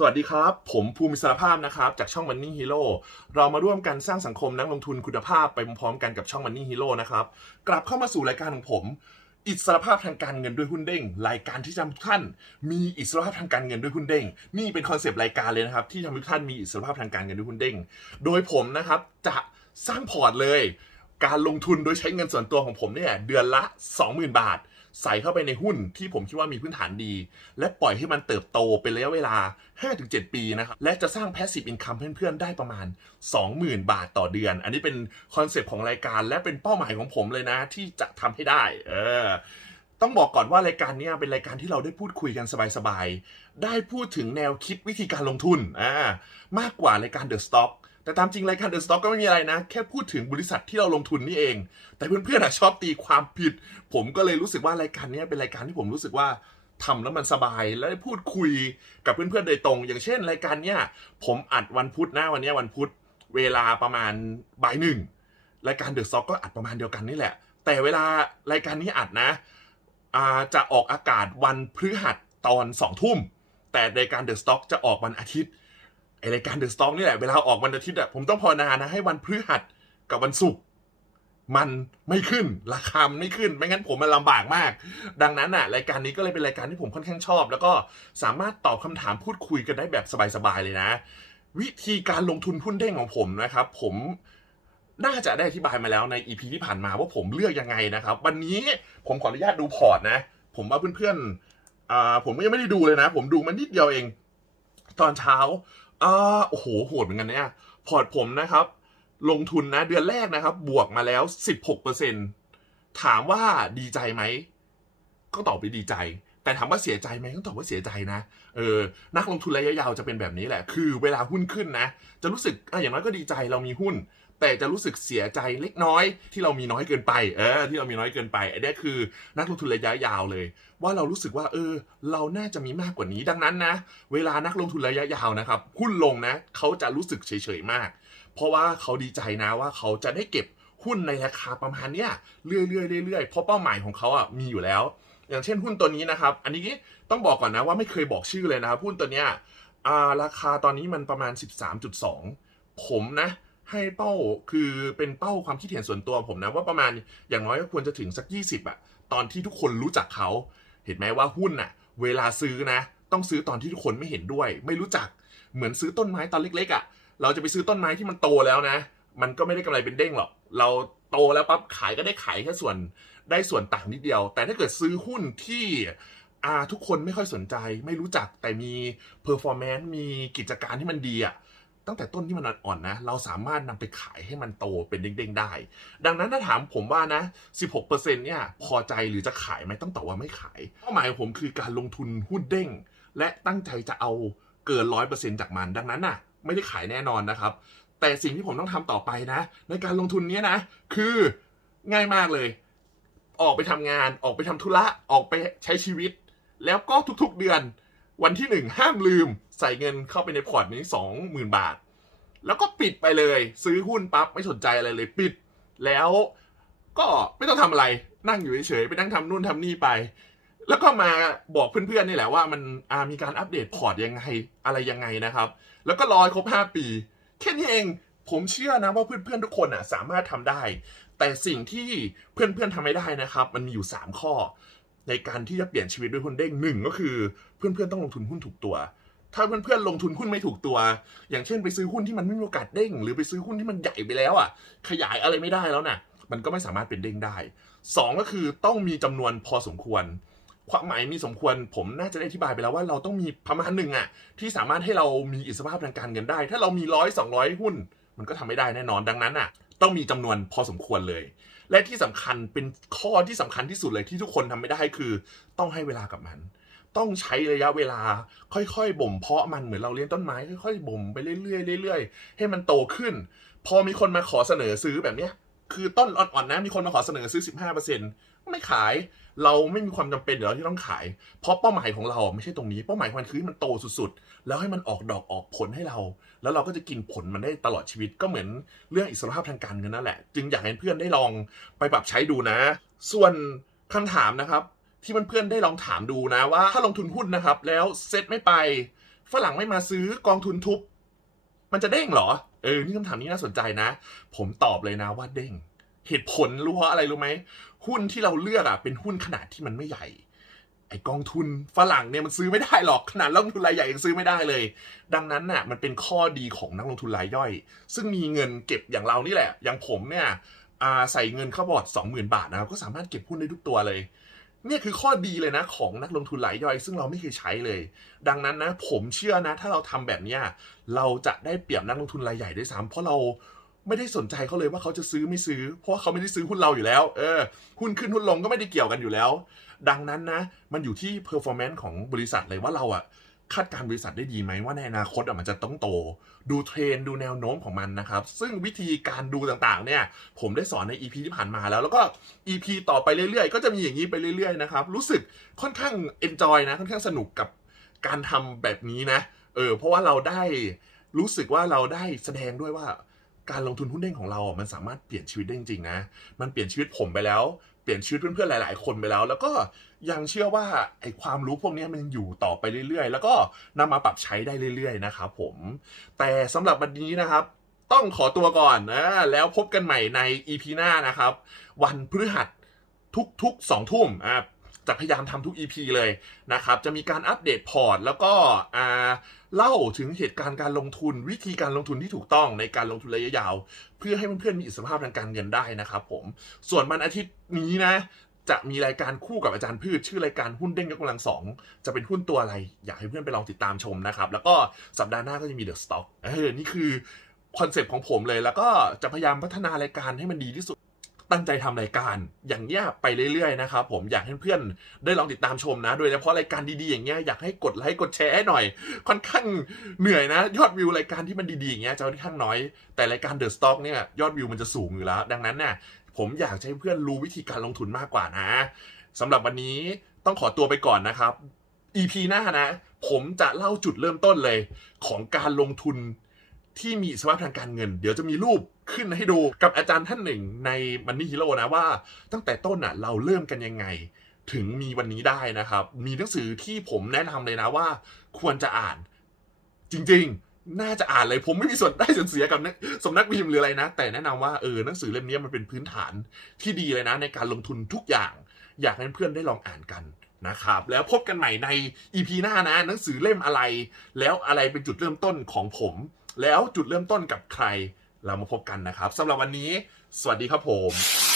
สวัสดีครับ ผมภูมิสารภาพนะครับ จากช่อง Money Hero เรามาร่วมกันสร้างสังคมนักลงทุนคุณภาพไปพร้อมๆกันกับช่อง Money Hero นะครับ กลับเข้ามาสู่รายการของผม อิสรภาพทางการเงินด้วยหุ้นเด้ง รายการที่ทำให้ทุกท่าน มีอิสรภาพทางการเงินด้วยหุ้นเด้ง นี่เป็นคอนเซปต์รายการเลยนะครับ ที่ทำให้ทุกท่านมีอิสรภาพทางการเงินด้วยหุ้นเด้ง โดยผมนะครับจะสร้างพอร์ตเลย การลงทุนโดยใช้เงินส่วนตัวของผมเนี่ยเดือนละ 20,000 บาท ใส่เข้าไปในหุ้นที่ผมคิดว่ามีพื้นฐานดี และปล่อยให้มันเติบโตเป็นระยะเวลา 5-7 ปีนะครับ และจะสร้าง passive income เพื่อนๆ ได้ประมาณ 20,000 บาทต่อเดือน อันนี้เป็นคอนเซปต์ของรายการและเป็นเป้าหมายของผมเลยนะ ที่จะทำให้ได้ เออต้องบอกก่อนว่ารายการนี้เป็นรายการที่เราได้พูดคุยกันสบายๆ ได้พูดถึงแนวคิดวิธีการลงทุนอ่ามากกว่ารายการ The Stock แต่ตามจริงรายการ The Stock ก็ไม่มีอะไรนะ แค่พูดถึงบริษัทที่เราลงทุนนี่เอง แต่เพื่อนๆชอบตีความผิด ผมก็เลยรู้สึกว่ารายการนี้เป็นรายการที่ผมรู้สึกว่าทำแล้วมันสบายและได้พูดคุยกับเพื่อนๆโดยตรง อย่างเช่นรายการเนี้ยผมอัดวันพุธนะวันนี้วันพุธเวลาประมาณบ่ายหนึ่งรายการ The Stock ก็อัดประมาณเดียวกันนี่แหละ แต่เวลารายการนี้อัดนะจะออกอากาศวันพฤหัสตอนสองทุ่มแต่รายการเดอะสต็อกจะออกวันอาทิตย์ ไอรายการเดอะสตอกนี่แหละ เวลาออกวันอาทิตย์อะผมต้องภาวนานะให้วันพฤหัสกับวันศุกร์มันไม่ขึ้นราคามันไม่ขึ้น ไม่งั้นผมมันลำบากมาก ดังนั้นอะ รายการนี้ก็เลยเป็นรายการที่ผมค่อนข้างชอบ แล้วก็สามารถตอบคำถามพูดคุยกันได้แบบสบายๆเลยนะ วิธีการลงทุนหุ้นเด้งของผมนะครับ ผมน่าจะได้อธิบายมาแล้วใน EP ที่ผ่านมาว่าผมเลือกยังไงนะครับ วันนี้ผมขออนุญาตดูพอร์ตนะ ผมว่าเพื่อนๆอ่าผมก็ยังไม่ได้ดูเลยนะ ผมดูมันนิดเดียวเอง ตอนเช้า อ่าโอ้โหโหดเหมือนกันเนี่ยพอร์ตผมนะครับ ลงทุนนะเดือนแรกนะครับ บวกมาแล้ว 16%ถามว่าดีใจไหม ก็ตอบไปดีใจ แต่ถามว่าเสียใจไหมก็ตอบว่าเสียใจนะเออนักลงทุนระยะยาวจะเป็นแบบนี้แหละ คือเวลาหุ้นขึ้นนะ จะรู้สึกอะอย่างน้อยก็ดีใจเรามีหุ้น แต่จะรู้สึกเสียใจเล็กน้อยที่เรามีน้อยเกินไปเออที่เรามีน้อยเกินไปไอ้นี่คือนักลงทุนระยะยาวเลย ว่าเรารู้สึกว่าเออ เราน่าจะมีมากกว่านี้ดังนั้นนะ เวลานักลงทุนระยะยาวนะครับหุ้นลงนะเขาจะรู้สึกเฉยๆมาก เพราะว่าเขาดีใจนะว่าเขาจะได้เก็บหุ้นในราคาประมาณเนี้ยเรื่อยๆเรื่อยๆเพราะเป้าหมายของเขาอะมีอยู่แล้ว อย่างเช่นหุ้นตัวนี้นะครับ อันนี้ต้องบอกก่อนนะว่าไม่เคยบอกชื่อเลยนะครับหุ้นตัวเนี้ยราคาตอนนี้มันประมาณ 13.2 ผมนะ ให้เป้าคือเป็นเป้าความคิดเห็นส่วนตัวผมนะว่าประมาณอย่างน้อยก็ควรจะถึงสัก 20อะตอนที่ทุกคนรู้จักเขา เห็นไหมว่าหุ้นน่ะเวลาซื้อนะ ต้องซื้อตอนที่ทุกคนไม่เห็นด้วย ไม่รู้จักเหมือนซื้อต้นไม้ตอนเล็กๆอะเราจะไปซื้อต้นไม้ที่มันโตแล้วนะ มันก็ไม่ได้กำไรเป็นเด้งหรอก เราโตแล้วปั๊บขายก็ได้ขายแค่ส่วนได้ส่วนต่างนิดเดียว แต่ถ้าเกิดซื้อหุ้นที่อาทุกคนไม่ค่อยสนใจ ไม่รู้จักแต่มีเพอร์ฟอร์แมนซ์มีกิจการที่มันดีอะ ตั้งแต่ต้นที่มันอ่อนๆนะ เราสามารถนำไปขายให้มันโตเป็นเด้งๆได้ ดังนั้นถ้าถามผมว่านะ 16%เนี่ยพอใจหรือจะขายไหมต้องตอบว่าไม่ขายเป้าหมายของผมคือการลงทุนหุ้นเด้ง และตั้งใจจะเอาเกิน100%จากมัน ดังนั้นน่ะ ไม่ได้ขายแน่นอนนะครับ แต่สิ่งที่ผมต้องทำต่อไปนะ ในการลงทุนนี้นะ คือง่ายมากเลย ออกไปทำงานออกไปทำธุระออกไปใช้ชีวิต แล้วก็ทุกๆเดือน วันที่หนึ่งห้ามลืมใส่เงินเข้าไปในพอร์ตนี้สองหมื่นบาท แล้วก็ปิดไปเลย ซื้อหุ้นปั๊บไม่สนใจอะไรเลยปิด แล้วก็ไม่ต้องทำอะไรนั่งอยู่เฉยๆไปนั่งทำนู่นทำนี่ไป แล้วก็มาบอกเพื่อนๆนี่แหละว่ามันมีการอัปเดตพอร์ตยังไงอะไรยังไงนะครับ แล้วก็รอครบ 5 ปีแค่นี้เองผมเชื่อนะว่าเพื่อนๆทุกคนอะสามารถทำได้ แต่สิ่งที่เพื่อนๆทำไม่ได้นะครับ มันมีอยู่ 3 ข้อ ในการที่จะเปลี่ยนชีวิตด้วยหุ้นเด้งหนึ่งก็คือ เพื่อนๆต้องลงทุนหุ้นถูกตัว ถ้าเพื่อนๆลงทุนหุ้นไม่ถูกตัว อย่างเช่นไปซื้อหุ้นที่มันไม่มีโอกาสเด้ง หรือไปซื้อหุ้นที่มันใหญ่ไปแล้วอะ ขยายอะไรไม่ได้แล้วน่ะ มันก็ไม่สามารถเป็นเด้งได้สองก็คือต้องมีจำนวนพอสมควร ความหมายมีสมควรผมน่าจะได้อธิบายไปแล้วว่าเราต้องมีประมาณหนึ่งอะที่สามารถให้เรามีอิสรภาพทางการเงินได้ ถ้าเรามีร้อยสองร้อยหุ้น มันก็ทำไม่ได้แน่นอนดังนั้นอะ ต้องมีจำนวนพอสมควรเลย และที่สำคัญเป็นข้อที่สำคัญที่สุดเลยที่ทุกคนทำไม่ได้คือ ต้องให้เวลากับมัน ต้องใช้ระยะเวลา ค่อยๆบ่มเพาะมันเหมือนเราเลี้ยงต้นไม้ค่อยๆบ่มไปเรื่อยๆเรื่อยๆให้มันโตขึ้น พอมีคนมาขอเสนอซื้อแบบเนี้ย คือต้นอ่อนๆนะมีคนมาขอเสนอซื้อ 15%ไม่ขายเราไม่มีความจำเป็นเดี๋ยวที่ต้องขาย เพราะเป้าหมายของเราไม่ใช่ตรงนี้ เป้าหมายของมันคือให้มันโตสุดๆ แล้วให้มันออกดอกออกผลให้เรา แล้วเราก็จะกินผลมันได้ตลอดชีวิตก็เหมือนเรื่องอิสรภาพทางการเงินนั่นแหละ จึงอยากให้เพื่อนได้ลองไปปรับใช้ดูนะ ส่วนคำถามนะครับ ที่เพื่อนๆได้ลองถามดูนะว่า ถ้าลงทุนหุ้นนะครับ แล้วเซ็ตไม่ไป ฝรั่งไม่มาซื้อกองทุนทุบ มันจะเด้งเหรอ เออ นี่คำถามนี้น่าสนใจนะ ผมตอบเลยนะว่าเด้ง เหตุผลรู้เพราะอะไรรู้ไหม หุ้นที่เราเลือกอะ เป็นหุ้นขนาดที่มันไม่ใหญ่ ไอกองทุนฝรั่งเนี่ยมันซื้อไม่ได้หรอก ขนาดนักลงทุนรายใหญ่ยังซื้อไม่ได้เลย ดังนั้นน่ะ มันเป็นข้อดีของนักลงทุนรายย่อย ซึ่งมีเงินเก็บอย่างเรานี่แหละ อย่างผมเนี่ยใส่เงินเข้าบอร์ดสองหมื่นบาทนะก็สามารถเก็บหุ้นได้ทุกตัวเลย นี่คือข้อดีเลยนะของนักลงทุนรายย่อย ซึ่งเราไม่เคยใช้เลย ดังนั้นนะ ผมเชื่อนะ ถ้าเราทำแบบนี้เราจะได้เปรียบนักลงทุนรายใหญ่ด้วยซ้ำเพราะเราไม่ได้สนใจเขาเลยว่าเขาจะซื้อไม่ซื้อ เพราะว่าเขาไม่ได้ซื้อหุ้นเราอยู่แล้ว เออ หุ้นขึ้นหุ้นลงก็ไม่ได้เกี่ยวกันอยู่แล้ว ดังนั้นนะ มันอยู่ที่ performance ของบริษัทเลยว่าเราอะ คาดการบริษัทได้ดีไหมว่าในอนาคตมันจะต้องโต ดูเทรนด์ดูแนวโน้มของมันนะครับ ซึ่งวิธีการดูต่างๆเนี่ยผมได้สอนใน EP ที่ผ่านมาแล้ว แล้วก็ EP ต่อไปเรื่อยๆ ก็จะมีอย่างนี้ไปเรื่อยๆนะครับ รู้สึกค่อนข้าง enjoy นะ ค่อนข้างสนุกกับการทำแบบนี้นะ เออเพราะว่าเราได้รู้สึกว่าเราได้แสดงด้วยว่า การลงทุนหุ้นเด้งของเราอะมันสามารถเปลี่ยนชีวิตได้จริงๆนะ มันเปลี่ยนชีวิตผมไปแล้ว เปลี่ยนชีวิตเพื่อนๆหลาย ๆ คนไปแล้ว แล้วก็ยังเชื่อว่าไอ้ความรู้พวกนี้มันอยู่ต่อไปเรื่อยๆ แล้วก็นำมาปรับใช้ได้เรื่อย ๆ นะครับผม แต่สำหรับวันนี้นะครับ ต้องขอตัวก่อนนะแล้วพบกันใหม่ใน EP หน้านะครับ วันพฤหัสทุกๆสองทุ่มอะ จะพยายามทำทุก EP เลยนะครับ จะมีการอัปเดตพอร์ต แล้วก็เล่าถึงเหตุการณ์การลงทุนวิธีการลงทุนที่ถูกต้องในการลงทุนระยะยาว เพื่อให้เพื่อนๆมีอิสรภาพทางการเงินได้นะครับผมส่วนวันอาทิตย์นี้นะจะมีรายการคู่กับอาจารย์พืช ชื่อรายการหุ้นเด้งยกกำลังสองจะเป็นหุ้นตัวอะไร อยากให้เพื่อนไปลองติดตามชมนะครับ แล้วก็สัปดาห์หน้าก็จะมีเดอะสต็อกเออนี่คือคอนเซ็ปต์ของผมเลยแล้วก็จะพยายามพัฒนารายการให้มันดีที่สุด ตั้งใจทำรายการอย่างเงี้ยไปเรื่อยๆนะครับผมอยากให้เพื่อนได้ลองติดตามชมนะ โดยเฉพาะรายการดีๆอย่างเงี้ยอยากให้กดไลค์กดแชร์ให้หน่อย ค่อนข้างเหนื่อยนะ ยอดวิวรายการที่มันดีๆอย่างเงี้ยจะค่อนข้างน้อย แต่รายการ The Stock เนี่ยยอดวิวมันจะสูงอยู่แล้ว ดังนั้นเนี่ยผมอยากให้เพื่อนรู้วิธีการลงทุนมากกว่านะสำหรับวันนี้ต้องขอตัวไปก่อนนะครับ EP หน้านะ ผมจะเล่าจุดเริ่มต้นเลยของการลงทุน ที่มีสรภาพทางการเงิน เดี๋ยวจะมีรูปขึ้นให้ดูกับอาจารย์ท่านหนึ่งใน Money Hero นะว่า ตั้งแต่ต้นอะเราเริ่มกันยังไง ถึงมีวันนี้ได้นะครับ มีหนังสือที่ผมแนะนำเลยนะว่า ควรจะอ่าน จริงๆ น่าจะอ่านเลยผมไม่มีส่วนได้ส่วนเสียกับสำนักพิมพ์หรืออะไรนะ แต่แนะนำว่าเออหนังสือเล่มนี้มันเป็นพื้นฐานที่ดีเลยนะ ในการลงทุนทุกอย่าง อยากให้เพื่อนได้ลองอ่านกันนะครับแล้วพบกันใหม่ใน EP หน้านะหนังสือเล่มอะไร แล้วอะไรเป็นจุดเริ่มต้นของผม แล้วจุดเริ่มต้นกับใครเรามาพบกันนะครับสำหรับวันนี้ สวัสดีครับผม